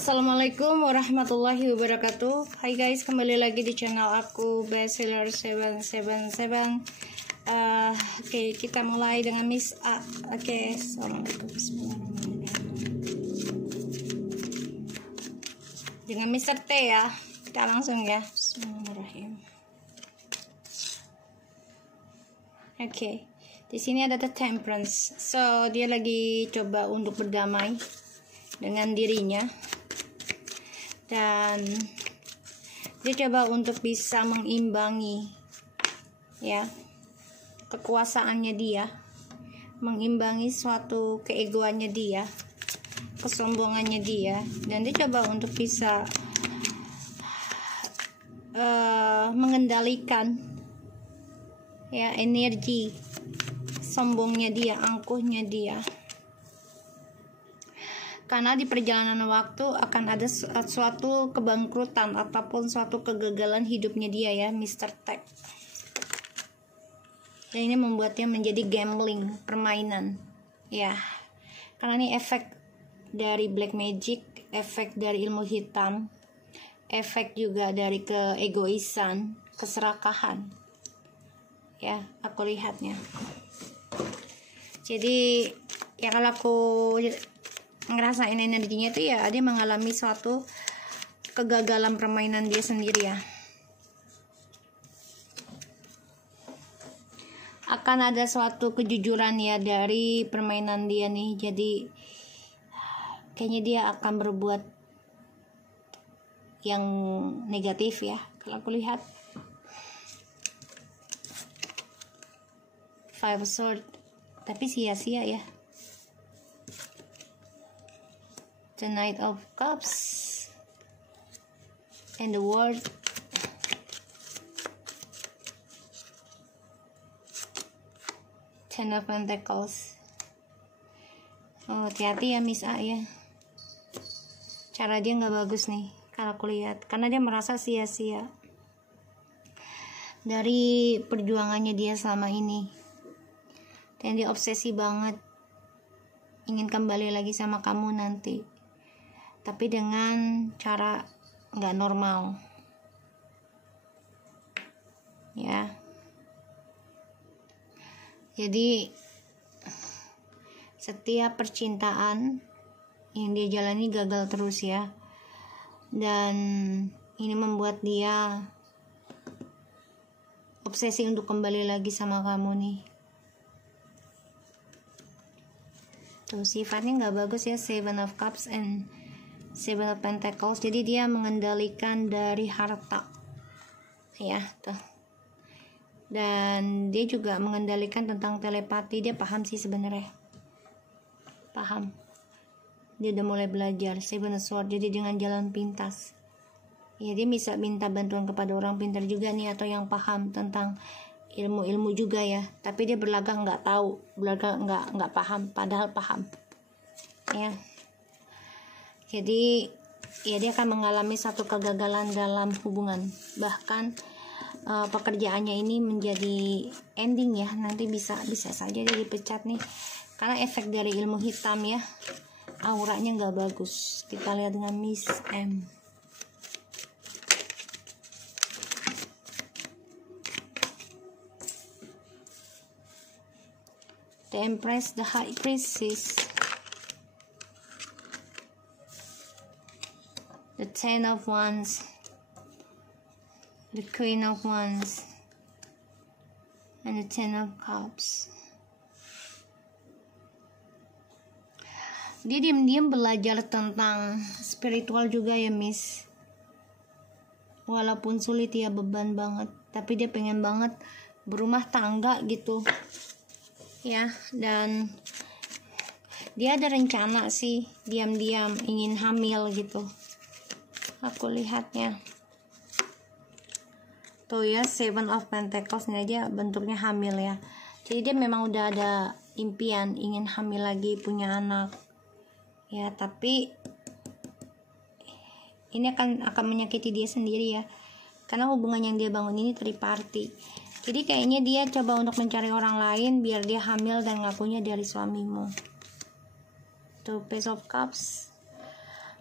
Assalamualaikum warahmatullahi wabarakatuh. Hai guys, kembali lagi di channel aku Bestseller 777. Oke, kita mulai dengan Miss A. Oke, assalamualaikum. Dengan Mr. T ya. Kita langsung ya. Bismillahirrahmanirrahim. Oke. Di sini ada The Temperance. So, dia lagi coba untuk berdamai dengan dirinya. Dan dia coba untuk bisa mengimbangi ya kekuasaannya dia, mengimbangi suatu keegoannya dia, kesombongannya dia, dan dia coba untuk bisa mengendalikan ya energi sombongnya dia, angkuhnya dia. Karena di perjalanan waktu akan ada suatu kebangkrutan ataupun suatu kegagalan hidupnya dia ya, Mr. T. Dan ini membuatnya menjadi gambling, permainan. Ya. Karena ini efek dari black magic, efek dari ilmu hitam, efek juga dari keegoisan, keserakahan. Ya, aku lihatnya. Jadi ya kalau aku ngerasain energinya itu ya dia mengalami suatu kegagalan permainan dia sendiri ya. Akan ada suatu kejujuran ya dari permainan dia nih. Jadi kayaknya dia akan berbuat yang negatif ya kalau aku lihat. Five of Swords, tapi sia-sia ya. The Knight of Cups and the World. Ten of Pentacles. Oh, hati-hati ya Miss A ya. Cara dia nggak bagus nih kalau aku lihat, karena dia merasa sia-sia dari perjuangannya dia selama ini, dan dia obsesi banget ingin kembali lagi sama kamu nanti, tapi dengan cara nggak normal ya. Jadi setiap percintaan yang dia jalani gagal terus ya, dan ini membuat dia obsesi untuk kembali lagi sama kamu nih. Tuh, sifatnya nggak bagus ya, Seven of Cups and Seven of Pentacles. Jadi dia mengendalikan dari harta ya tuh, dan dia juga mengendalikan tentang telepati. Dia paham sih sebenarnya, paham, dia udah mulai belajar Seven of Swords. Jadi dengan jalan pintas ya, dia bisa minta bantuan kepada orang pintar juga nih, atau yang paham tentang ilmu-ilmu juga ya, tapi dia berlagak nggak tahu, berlagak nggak paham, padahal paham ya. Jadi ya dia akan mengalami satu kegagalan dalam hubungan, bahkan pekerjaannya ini menjadi ending ya, nanti bisa saja dia dipecat nih, karena efek dari ilmu hitam ya, auranya nggak bagus. Kita lihat dengan Miss M. The Empress, the High Priestess, the Ten of Wands, the Queen of Wands, and the Ten of Cups. Dia diam-diam belajar tentang spiritual juga ya Miss. Walaupun sulit ya, beban banget, tapi dia pengen banget berumah tangga gitu ya, dan dia ada rencana sih diam-diam ingin hamil gitu, aku lihatnya tuh ya. Seven of Pentacles ini aja bentuknya hamil ya. Jadi dia memang udah ada impian ingin hamil lagi, punya anak ya, tapi ini akan menyakiti dia sendiri ya, karena hubungan yang dia bangun ini triparty. Jadi kayaknya dia coba untuk mencari orang lain biar dia hamil dan ngakunya dari suamimu. Tuh, Page of Cups.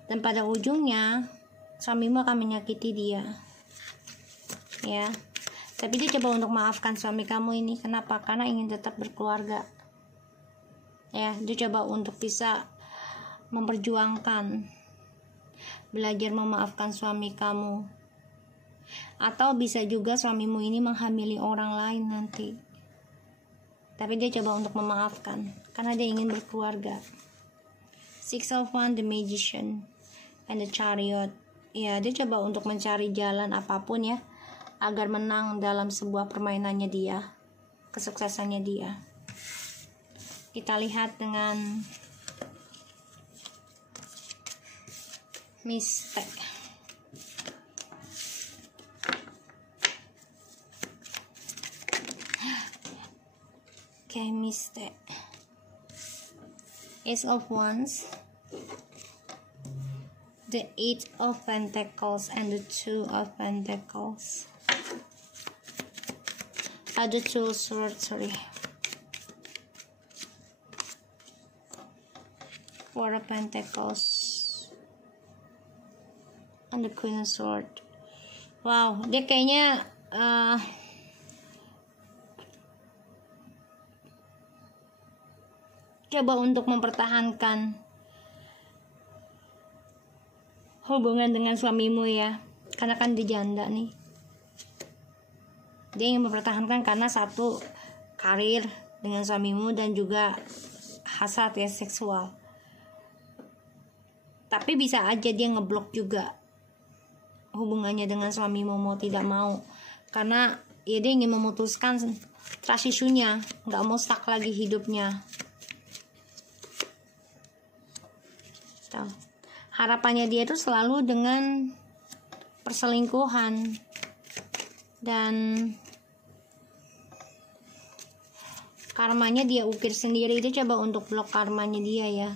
Dan pada ujungnya suamimu akan menyakiti dia, ya. Tapi dia coba untuk maafkan suami kamu ini. Kenapa? Karena ingin tetap berkeluarga, ya. Dia coba untuk bisa memperjuangkan, belajar memaafkan suami kamu. Atau bisa juga suamimu ini menghamili orang lain nanti, tapi dia coba untuk memaafkan karena dia ingin berkeluarga. Six of Wands, the Magician, and the Chariot. Ya, dia coba untuk mencari jalan apapun ya, agar menang dalam sebuah permainannya dia, kesuksesannya dia. Kita lihat dengan Mystic. Okay, Mystic. Ace of Wands, the Eight of Pentacles, and the Two of Pentacles. The Two of Swords, sorry. Four of Pentacles, and the Queen of Swords. Wow, dia kayaknya coba untuk mempertahankan hubungan dengan suamimu ya, karena kan dia janda nih. Dia ingin mempertahankan karena satu, karir dengan suamimu, dan juga hasrat ya, seksual. Tapi bisa aja dia ngeblok juga hubungannya dengan suamimu, mau tidak mau, karena ya dia ingin memutuskan trust issue-nya, nggak mau stuck lagi hidupnya. Tuh. Harapannya dia itu selalu dengan perselingkuhan, dan karmanya dia ukir sendiri. Dia coba untuk blok karmanya dia ya,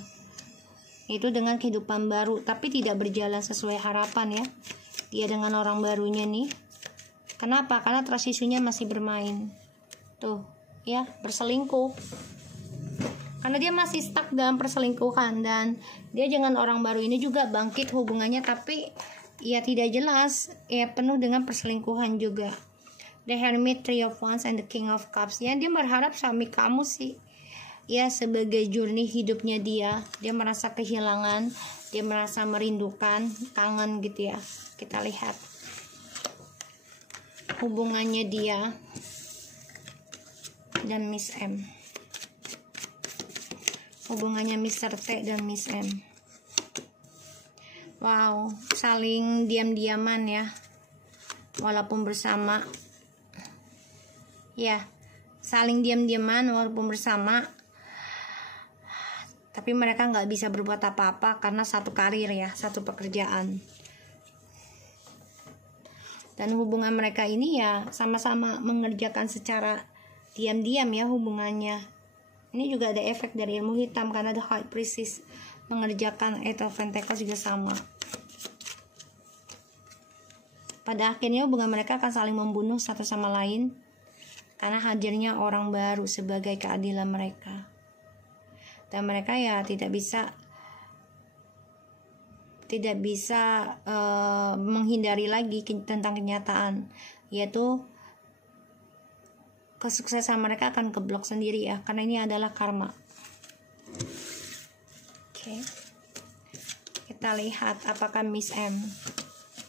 itu dengan kehidupan baru, tapi tidak berjalan sesuai harapan ya, dia dengan orang barunya nih. Kenapa? Karena trust issue-nya masih bermain tuh ya, berselingkuh. Karena dia masih stuck dalam perselingkuhan, dan dia dengan orang baru ini juga bangkit hubungannya, tapi ya tidak jelas ya, penuh dengan perselingkuhan juga. The Hermit, Three of Wands, and the King of Cups. Ya, dia berharap suami kamu sih ya sebagai journey hidupnya dia. Dia merasa kehilangan, dia merasa merindukan, kangen gitu ya. Kita lihat hubungannya dia dan Miss M. Hubungannya Mr. T dan Miss M. Wow, saling diam-diaman ya, walaupun bersama. Ya, saling diam-diaman walaupun bersama, tapi mereka nggak bisa berbuat apa-apa karena satu karir ya, satu pekerjaan. Dan hubungan mereka ini ya sama-sama mengerjakan secara diam-diam ya hubungannya. Ini juga ada efek dari ilmu hitam, karena The High Priestess mengerjakan Eight of Pentacles juga sama. Pada akhirnya hubungan mereka akan saling membunuh satu sama lain, karena hadirnya orang baru sebagai keadilan mereka. Dan mereka ya tidak bisa menghindari lagi tentang kenyataan, yaitu kesuksesan mereka akan keblok sendiri ya, karena ini adalah karma. Oke. Kita lihat apakah Miss M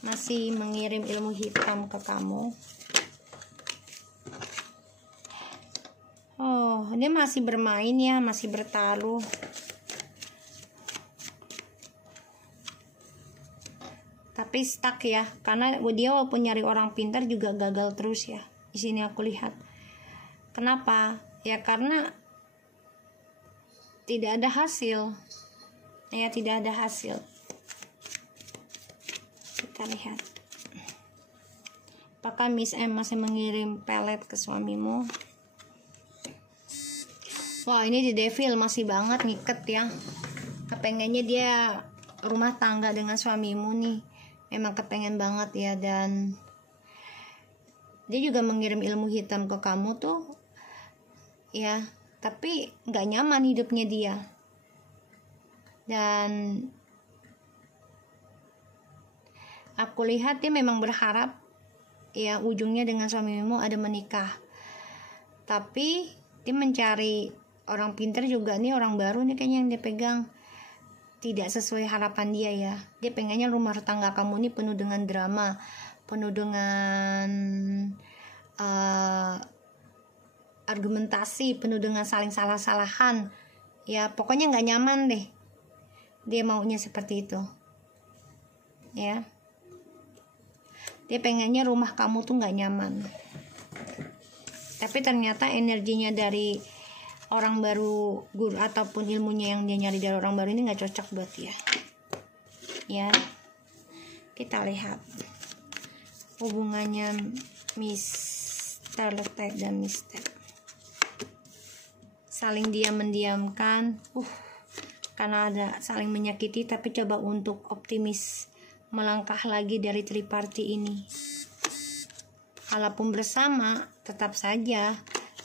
masih mengirim ilmu hitam ke kamu. Oh, dia masih bermain ya, masih bertaruh. Tapi stuck ya, karena dia walaupun nyari orang pintar juga gagal terus ya. Di sini aku lihat. Kenapa? Ya karena tidak ada hasil. Ya, tidak ada hasil. Kita lihat. Apakah Miss M masih mengirim pelet ke suamimu? Wah, ini di Devil masih banget ngiket ya. Kepengennya dia rumah tangga dengan suamimu nih. Memang kepengen banget ya, dan dia juga mengirim ilmu hitam ke kamu tuh ya, tapi nggak nyaman hidupnya dia. Dan aku lihat dia memang berharap ya ujungnya dengan suamimu ada menikah, tapi dia mencari orang pintar juga nih, orang baru nih kayaknya yang dia pegang. Tidak sesuai harapan dia ya. Dia pengennya rumah tangga kamu nih penuh dengan drama, penuh dengan argumentasi, penuh dengan saling salah-salahan. Ya pokoknya nggak nyaman deh. Dia maunya seperti itu. Ya. Dia pengennya rumah kamu tuh nggak nyaman. Tapi ternyata energinya dari orang baru, guru ataupun ilmunya yang dia nyari dari orang baru ini nggak cocok buat dia. Ya. Kita lihat hubungannya Mr. T dan Mr. Saling mendiamkan, karena ada saling menyakiti, tapi coba untuk optimis melangkah lagi dari triparty ini. Walaupun bersama, tetap saja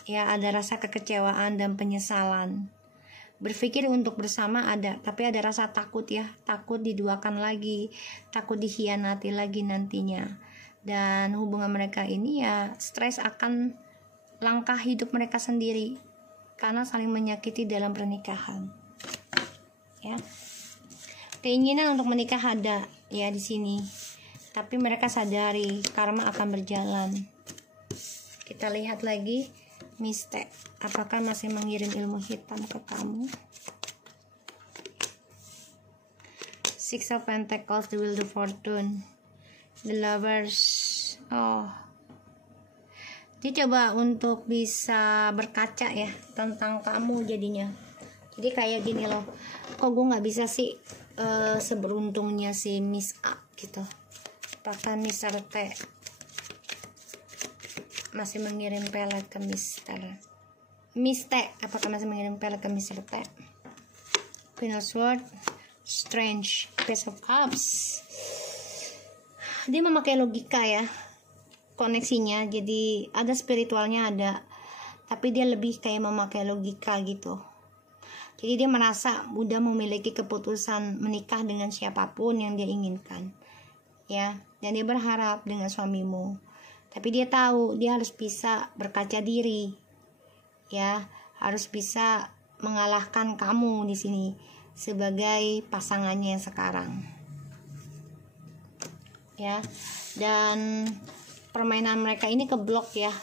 ya ada rasa kekecewaan dan penyesalan. Berpikir untuk bersama ada, tapi ada rasa takut ya, takut diduakan lagi, takut dikhianati lagi nantinya. Dan hubungan mereka ini ya stres akan langkah hidup mereka sendiri karena saling menyakiti dalam pernikahan. Ya. Keinginan untuk menikah ada ya di sini. Tapi mereka sadari karma akan berjalan. Kita lihat lagi Mistake, apakah masih mengirim ilmu hitam ke kamu? Six of Pentacles, the Wheel of Fortune, the Lovers. Dia coba untuk bisa berkaca ya tentang kamu jadinya. Jadi kayak gini loh, kok gue nggak bisa sih seberuntungnya si Miss A gitu. Apakah Mr. T masih mengirim pelet ke Mr. T? Apakah masih mengirim pelet ke Mr. T? Queen of Swords, Strange, Page of Cups. Dia memakai logika ya koneksinya, jadi ada spiritualnya ada, tapi dia lebih kayak memakai logika gitu. Jadi dia merasa mudah memiliki keputusan menikah dengan siapapun yang dia inginkan ya, dan dia berharap dengan suamimu, tapi dia tahu dia harus bisa berkaca diri ya, harus bisa mengalahkan kamu di sini sebagai pasangannya yang sekarang ya. Dan permainan mereka ini keblok ya,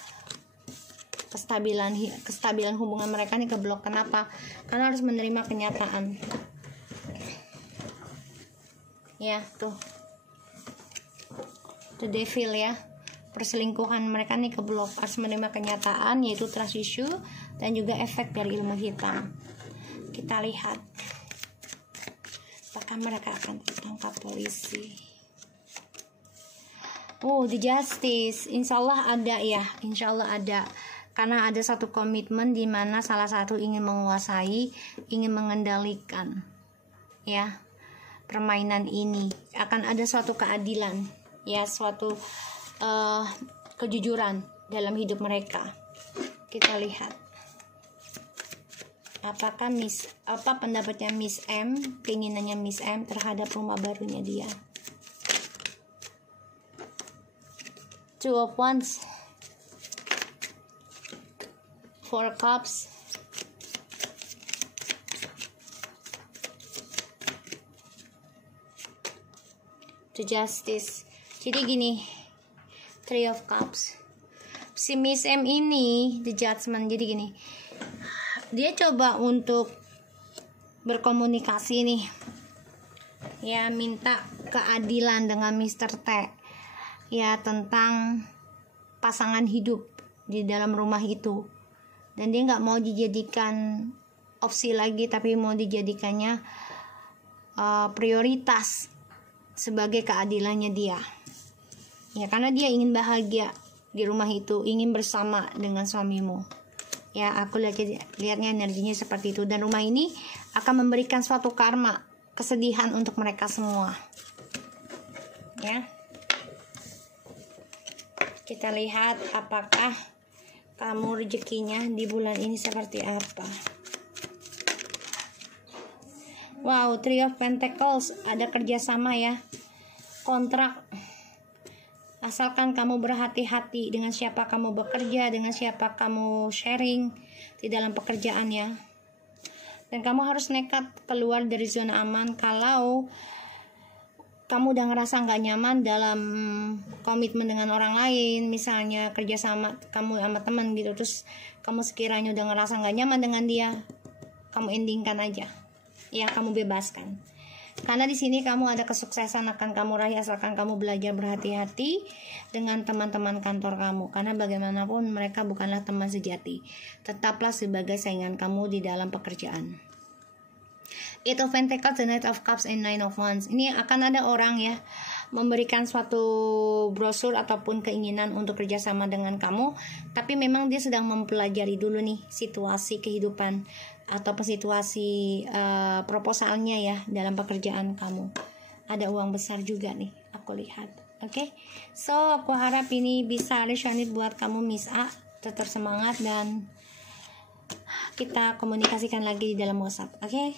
kestabilan hubungan mereka ini keblok. Kenapa? Karena harus menerima kenyataan ya. Tuh The Devil ya, perselingkuhan mereka nih keblok, harus menerima kenyataan, yaitu trust issue dan juga efek dari ilmu hitam. Kita lihat apakah mereka akan ditangkap polisi. The Justice, insya Allah ada ya, insya Allah ada. Karena ada satu komitmen di mana salah satu ingin menguasai, ingin mengendalikan ya permainan ini. Akan ada suatu keadilan ya, suatu kejujuran dalam hidup mereka. Kita lihat apakah apa pendapatnya Miss M, keinginannya Miss M terhadap rumah barunya dia. Two of Wands, Four Cups, The Justice. Jadi gini, Three of Cups. Si Miss M ini The Judgment. Jadi gini, dia coba untuk berkomunikasi nih ya, minta keadilan dengan Mr. T ya, tentang pasangan hidup di dalam rumah itu. Dan dia nggak mau dijadikan opsi lagi, tapi mau dijadikannya prioritas sebagai keadilannya dia ya, karena dia ingin bahagia di rumah itu, ingin bersama dengan suamimu ya. Aku lihatnya energinya seperti itu, dan rumah ini akan memberikan suatu karma kesedihan untuk mereka semua ya. Kita lihat apakah kamu rezekinya di bulan ini seperti apa. Wow, Three of Pentacles, ada kerjasama ya. kontrak. Asalkan kamu berhati-hati dengan siapa kamu bekerja, dengan siapa kamu sharing di dalam pekerjaan ya. Dan kamu harus nekat keluar dari zona aman kalau kamu udah ngerasa nggak nyaman dalam komitmen dengan orang lain, misalnya kerja sama kamu sama teman gitu, terus kamu sekiranya udah ngerasa nggak nyaman dengan dia, kamu endingkan aja, ya kamu bebaskan. Karena di sini kamu ada kesuksesan akan kamu raih asalkan kamu belajar berhati-hati dengan teman-teman kantor kamu. Karena bagaimanapun mereka bukanlah teman sejati. Tetaplah sebagai saingan kamu di dalam pekerjaan. Eight of Pentacles, the Knight of Cups, and Nine of Wands. Ini akan ada orang ya memberikan suatu brosur ataupun keinginan untuk kerjasama dengan kamu, tapi memang dia sedang mempelajari dulu nih situasi kehidupan atau situasi proposalnya ya dalam pekerjaan kamu. Ada uang besar juga nih aku lihat. Oke, so aku harap ini bisa resonate buat kamu Miss A. Tetap semangat dan kita komunikasikan lagi di dalam WhatsApp. Oke.